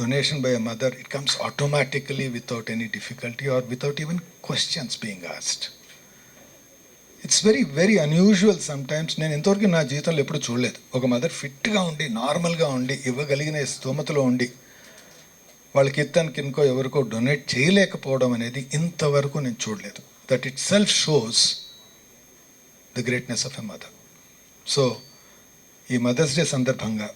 donation by a mother, it comes automatically without any difficulty or without even questions being asked. It's very very unusual sometimes నేను ఇంతవరకు నా జీవితంలో ఎప్పుడు చూడలేదు. ఒక మదర్ ఫిట్గా ఉండి నార్మల్గా ఉండి ఇవ్వగలిగిన స్తోమతలో ఉండి వాళ్ళకి ఇత్తానికి ఇంకో ఎవరికో డొనేట్ చేయలేకపోవడం అనేది ఇంతవరకు నేను చూడలేదు. That itself shows the greatness of a mother so ఈ మదర్స్ డే సందర్భంగా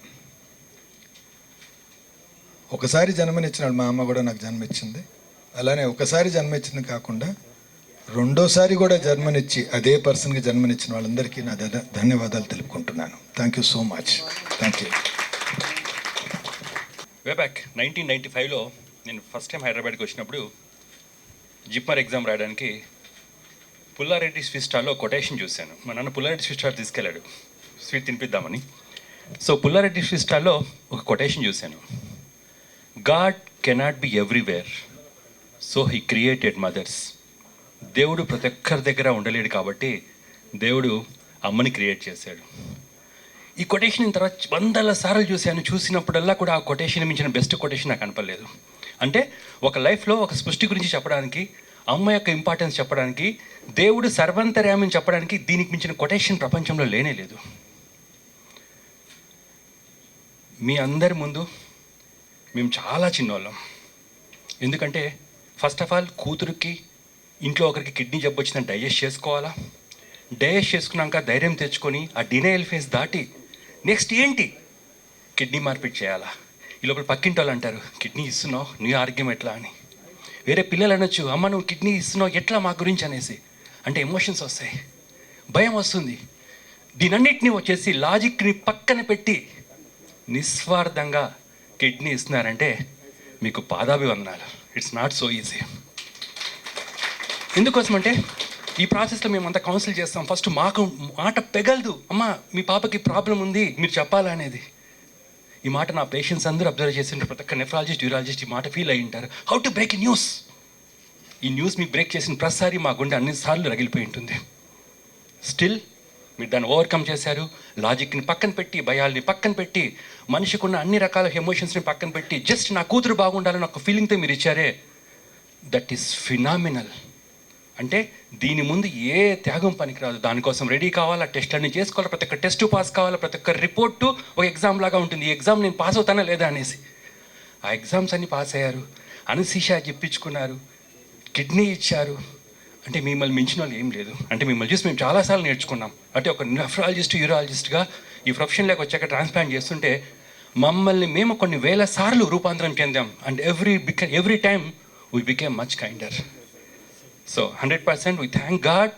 ఒకసారి జన్మనిచ్చినాడు మా అమ్మ కూడా నాకు జన్మిచ్చింది. అలానే ఒకసారి జన్మిచ్చింది కాకుండా రెండోసారి కూడా జన్మనిచ్చి అదే పర్సన్కి జన్మనిచ్చిన వాళ్ళందరికీ నా ధన్యవాదాలు తెలుపుకుంటున్నాను. Thank you so much thank you way back nineteen ninety ఫైవ్లో నేను ఫస్ట్ టైం హైదరాబాద్కి వచ్చినప్పుడు జిప్మర్ ఎగ్జామ్ రాయడానికి పుల్లారెడ్డి స్వీట్ స్టాల్లో కొటేషన్ చూశాను. మా నాన్న పుల్లారెడ్డి స్వీట్ స్టాల్ తీసుకెళ్ళాడు. స్వీట్ తినిపిద్దామని. సో పుల్లారెడ్డి స్వీట్ స్టాల్లో ఒక కొటేషన్ చూశాను. God cannot be everywhere so he created mothers దేవుడు ప్రతి ఒక్కరి దగ్గర ఉండలేడు కాబట్టి దేవుడు అమ్మని క్రియేట్ చేశాడు. ఈ కొటేషన్ తర్వాత వందల సార్లు చూశాను. చూసినప్పుడల్లా కూడా ఆ కొటేషన్ మించిన బెస్ట్ కొటేషన్ నాకు కనపడలేదు. అంటే ఒక లైఫ్లో ఒక సృష్టి గురించి చెప్పడానికి అమ్మ యొక్క ఇంపార్టెన్స్ చెప్పడానికి దేవుడు సర్వంతర్యామని చెప్పడానికి దీనికి మించిన కొటేషన్ ప్రపంచంలో లేనే లేదు. మీ అందరి ముందు మేము చాలా చిన్నోళ్ళం. ఎందుకంటే ఫస్ట్ ఆఫ్ ఆల్ కూతురికి ఇంట్లో ఒకరికి కిడ్నీ జబ్బు వచ్చిందని డైజెస్ట్ చేసుకోవాలా? డైజెస్ట్ చేసుకున్నాక ధైర్యం తెచ్చుకొని ఆ డినైల్ ఫేస్ దాటి నెక్స్ట్ ఏంటి? కిడ్నీ మార్పిడి చేయాలా? ఈ లోపల పక్కింటి వాళ్ళు అంటారు కిడ్నీ ఇస్తున్నావు నీ ఆరోగ్యం ఎట్లా? అని. వేరే పిల్లలు అనొచ్చు అమ్మ నువ్వు కిడ్నీ ఇస్తున్నావు ఎట్లా మా గురించి? అనేసి. అంటే ఎమోషన్స్ వస్తాయి. భయం వస్తుంది. దీనన్నిటిని వచ్చేసి లాజిక్ని పక్కన పెట్టి నిస్వార్థంగా కిడ్నీ ఇస్తున్నారంటే మీకు పాదాభివందనాలు. ఇట్స్ నాట్ సో ఈజీ ఎందుకోసం అంటే ఈ ప్రాసెస్లో మేము అంతా కౌన్సిల్ చేస్తాం. ఫస్ట్ మాకు మాట పెగలదు. అమ్మ మీ పాపకి ప్రాబ్లం ఉంది మీరు చెప్పాలనేది ఈ మాట నా పేషెంట్స్ అందరూ అబ్జర్వ్ చేసింటారు ప్రతి ఒక్క నెఫ్రాలజిస్ట్ యూరాలజిస్ట్ ఈ మాట ఫీల్ అయ్యి ఉంటారు. హౌ టు బ్రేక్ న్యూస్ ఈ న్యూస్ మీకు బ్రేక్ చేసిన ప్రతిసారి మా గుండె అన్నిసార్లు రగిలిపోయి ఉంటుంది. స్టిల్ మీరు దాన్ని ఓవర్కమ్ చేశారు. లాజిక్ని పక్కన పెట్టి భయాల్ని పక్కన పెట్టి మనిషికున్న అన్ని రకాల ఎమోషన్స్ని పక్కన పెట్టి జస్ట్ నా కూతురు బాగుండాలని ఒక ఫీలింగ్తో మీరు ఇచ్చారే. దట్ ఈస్ ఫినామినల్ అంటే దీని ముందు ఏ త్యాగం పనికిరాదు. దానికోసం రెడీ కావాలా టెస్ట్లన్నీ చేసుకోవాలి ప్రతి ఒక్క టెస్ట్ పాస్ కావాలా ప్రతి ఒక్క రిపోర్టు ఒక ఎగ్జామ్ లాగా ఉంటుంది. ఈ ఎగ్జామ్ నేను పాస్ అవుతానా లేదా అనేసి. ఆ ఎగ్జామ్స్ అన్ని పాస్ అయ్యారు. అనసీషా చెప్పించుకున్నారు కిడ్నీ ఇచ్చారు. అంటే మిమ్మల్ని మించిన వాళ్ళు ఏం లేదు. అంటే మిమ్మల్ని చూసి మేము చాలాసార్లు నేర్చుకున్నాం. అంటే ఒక నెఫ్రాలజిస్ట్ యూరాలజిస్ట్గా ఈ ప్రొఫెషన్లోకి వచ్చాక ట్రాన్స్ప్లాంట్ చేస్తుంటే మమ్మల్ని మేము కొన్ని వేల సార్లు రూపాంతరం చెందాం. And every బిక every time we became much kinder so hundred percent we thank God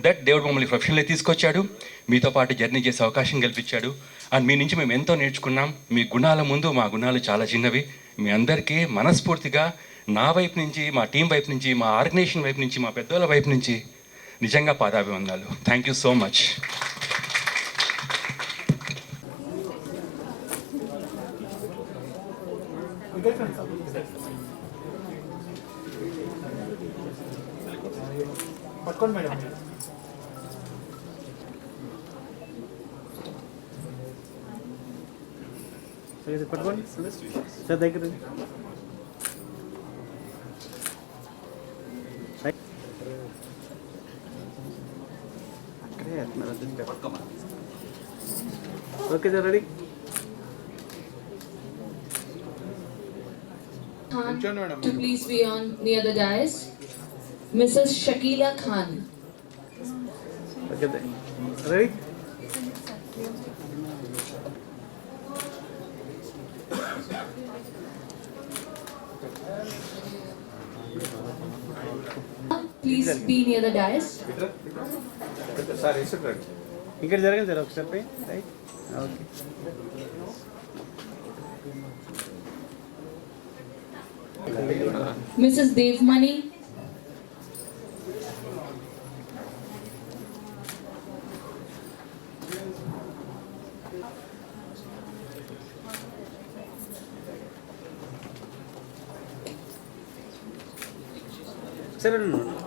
that దేవుడు మమ్మల్ని ప్రొఫెషన్లో తీసుకొచ్చాడు. మీతో పాటు జర్నీ చేసే అవకాశం కల్పించాడు. అండ్ మీ నుంచి మేము ఎంతో నేర్చుకున్నాం. మీ గుణాల ముందు మా గుణాలు చాలా చిన్నవి. మీ అందరికీ మనస్ఫూర్తిగా నా వైపు నుంచి మా టీం వైపు నుంచి మా ఆర్గనైజేషన్ వైపు నుంచి మా పెద్దవాళ్ళ వైపు నుంచి నిజంగా పాదాభివందనాలు. థ్యాంక్ యూ సో మచ్ పట్టుకోండి మేడం. పట్టుకోండి. సార్ దగ్గర আপনারা যদি Khan to please be on the other dais. Mrs. Shakila Khan. Okay. Ready? Ready Please be near the dais. ఇక్కడ జరగండి సార్ ఒకసారి పై రైట్ ఓకే Mrs. Devmani. సరే వెకేషన్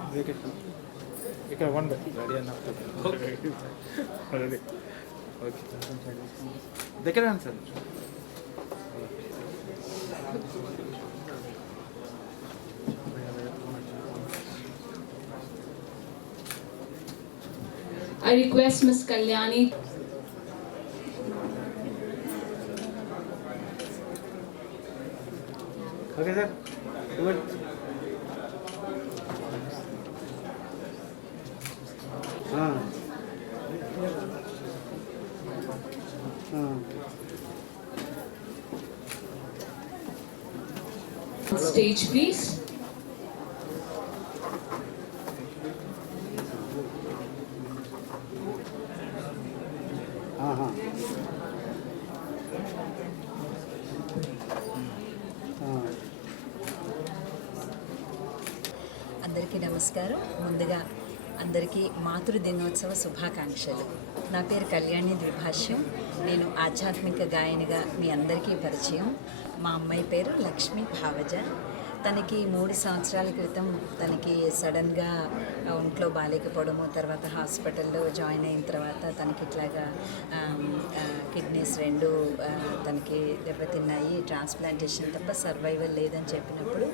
ఇక్కడ వన్ రెడీ అన్న రెడీ ఓకే దగ్గర రండి sir I request Ms. Kalyani okay sir stage, please. ఆహా. ఆ. అందరికీ నమస్కారం ముందుగా అందరికీ మాతృ దినోత్సవ శుభాకాంక్షలు. నా పేరు కళ్యాణి ద్విభాష్యం. నేను ఆధ్యాత్మిక గాయనిగా మీ అందరికీ పరిచయం. మా అమ్మాయి పేరు లక్ష్మీ భావజ. తనకి మూడు సంవత్సరాల క్రితం తనకి సడన్గా ఒంట్లో బాగాలేకపోవడము తర్వాత హాస్పిటల్లో జాయిన్ అయిన తర్వాత తనకి ఇట్లాగా కిడ్నీస్ రెండు తనకి దెబ్బతిన్నాయి ట్రాన్స్ప్లాంటేషన్ తప్ప సర్వైవల్ లేదని చెప్పినప్పుడు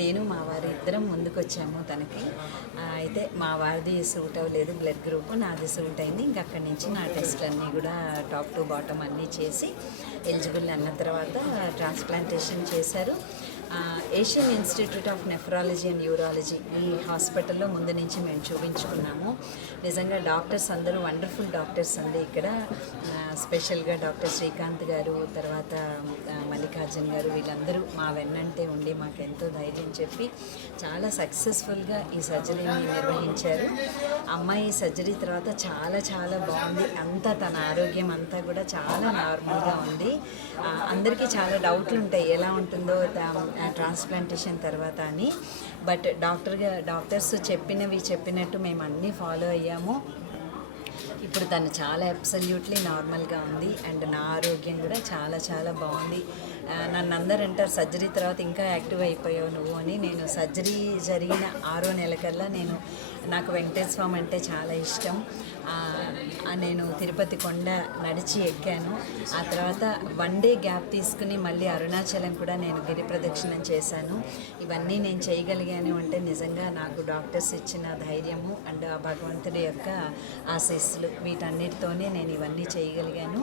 నేను మా వారి ఇద్దరం ముందుకొచ్చాము తనకి. అయితే మా వారిది సూట్ అవ్వలేదు బ్లడ్ గ్రూప్ నాది సూట్ అయింది. ఇంక అక్కడి నుంచి నా టెస్ట్లన్నీ కూడా టాప్ టు బాటమ్ అన్నీ చేసి ఎలిజిబుల్ అన్న తర్వాత ట్రాన్స్ప్లాంటేషన్ చేశారు. Asian institute of nephrology and urology ఈ హాస్పిటల్లో ముందు నుంచి మేము చూపించుకున్నాము. నిజంగా డాక్టర్స్ అందరూ వండర్ఫుల్ డాక్టర్స్ అండి ఇక్కడ. స్పెషల్గా డాక్టర్ శ్రీకాంత్ గారు తర్వాత మల్లికార్జున్ గారు వీళ్ళందరూ మా వెన్నంటే ఉండి మాకు ఎంతో ధైర్యం చెప్పి చాలా సక్సెస్ఫుల్గా ఈ సర్జరీని నిర్వహించారు. అమ్మాయి సర్జరీ తర్వాత చాలా చాలా బాగుంది. అంతా తన ఆరోగ్యం అంతా కూడా చాలా నార్మల్గా ఉంది. అందరికీ చాలా డౌట్లు ఉంటాయి ఎలా ఉంటుందో ట్రాన్స్ప్లాంటేషన్ తర్వాత అని. బట్ డాక్టర్గా డాక్టర్స్ చెప్పినవి చెప్పినట్టు మేము అన్నీ ఫాలో అయ్యాము. ఇప్పుడు తను చాలా అబ్సల్యూట్లీ నార్మల్గా ఉంది. అండ్ నా ఆరోగ్యం కూడా చాలా చాలా బాగుంది. నన్ను అందరు అంటారు సర్జరీ తర్వాత ఇంకా యాక్టివ్ అయిపోయావు నువ్వు అని. నేను సర్జరీ జరిగిన ఆరో నెల కల్లా నేను నాకు వెంకటేశ్వర స్వామి అంటే చాలా ఇష్టం. నేను తిరుపతి కొండ నడిచి ఎక్కాను. ఆ తర్వాత వన్ డే గ్యాప్ తీసుకుని మళ్ళీ అరుణాచలం కూడా నేను గిరి ప్రదక్షిణం చేశాను. ఇవన్నీ నేను చేయగలిగాను అంటే నిజంగా నాకు డాక్టర్స్ ఇచ్చిన ధైర్యము అండ్ ఆ భగవంతుడి యొక్క ఆశీస్సులు వీటన్నిటితోనే నేను ఇవన్నీ చేయగలిగాను.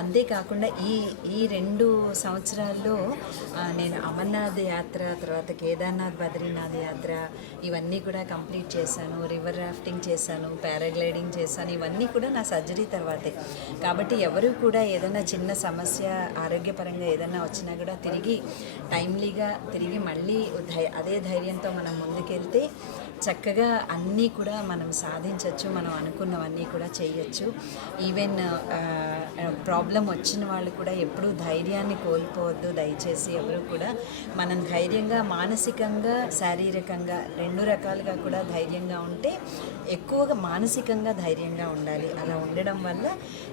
అంతేకాకుండా ఈ ఈ రెండు సంవత్సరాల్లో నేను అమర్నాథ్ యాత్ర తర్వాత కేదార్నాథ్ బద్రీనాథ్ యాత్ర ఇవన్నీ కూడా కంప్లీట్ చేశాను. రివర్ రాఫ్టింగ్ చేశాను పారాగ్లైడింగ్ చేశాను. ఇవన్నీ కూడా నా సర్జరీ తర్వాతే. కాబట్టి ఎవరు కూడా ఏదైనా చిన్న సమస్య ఆరోగ్యపరంగా ఏదైనా వచ్చినా కూడా తిరిగి టైమ్లీగా తిరిగి మళ్ళీ ధై అదే ధైర్యంతో మనం ముందుకెళ్తే చక్కగా అన్నీ కూడా మనం సాధించవచ్చు మనం అనుకున్నవన్నీ కూడా చేయొచ్చు. ఈవెన్ ప్రాబ్లం వచ్చిన వాళ్ళు కూడా ఎప్పుడూ ధైర్యాన్ని కోల్పోవద్దు. దయచేసి ఎవరు కూడా మనం ధైర్యంగా మానసికంగా శారీరకంగా రెండు రకాలుగా కూడా ధైర్యంగా ఉంటే ఎక్కువగా మానసికంగా ధైర్యంగా ఉండాలి. అలా ఉండడం వల్ల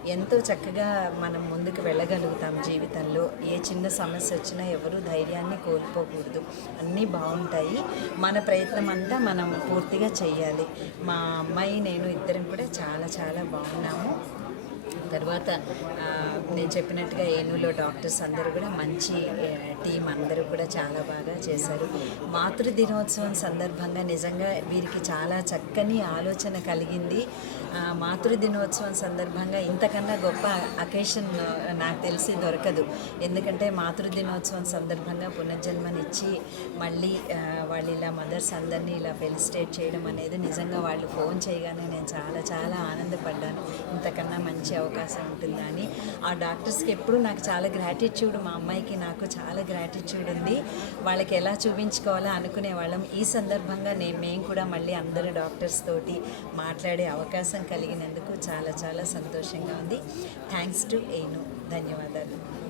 ఎంతో చక్కగా మనం ముందుకు వెళ్ళగలుగుతాం జీవితంలో. ఏ చిన్న సమస్య వచ్చినా ఎవరు ధైర్యాన్ని కోల్పోకూడదు. అన్నీ బాగుంటాయి. మన ప్రయత్నం అంతా మనం పూర్తిగా చేయాలి మా అమ్మాయి నేను ఇద్దరం కూడా చాలా చాలా బాగున్నాము. తర్వాత ఆ, నేను చెప్పినట్టుగా ఏనుగులో డాక్టర్స్ అందరూ కూడా మంచి టీం అందరూ కూడా చాలా బాగా చేశారు. మాతృ దినోత్సవం సందర్భంగా నిజంగా వీరికి చాలా చక్కని ఆలోచన కలిగింది. మాతృ దినోత్సవం సందర్భంగా ఇంతకన్నా గొప్ప అకేషన్ నాకు తెలిసి దొరకదు. ఎందుకంటే మాతృ దినోత్సవం సందర్భంగా పునర్జన్మనిచ్చి మళ్ళీ వాళ్ళు ఇలా మదర్స్ అందరినీ ఇలా ఫెలిసిటేట్ చేయడం అనేది నిజంగా వాళ్ళు ఫోన్ చేయగానే నేను చాలా చాలా ఆనందపడ్డాను. ఇంతకన్నా మంచి అవకాశం ఉంటుందా అని ఆ డాక్టర్స్కి ఎప్పుడు నాకు చాలా గ్రాటిట్యూడ్ మా అమ్మాయికి నాకు చాలా గ్రాటిట్యూడ్ ఉంది. వాళ్ళకి ఎలా చూపించుకోవాలో అనుకునే వాళ్ళం. ఈ సందర్భంగా నేను మేము కూడా మళ్ళీ అందరు డాక్టర్స్ తోటి మాట్లాడే అవకాశం కలిగినందుకు చాలా చాలా సంతోషంగా ఉంది. థ్యాంక్స్ టు ఏను. ధన్యవాదాలు.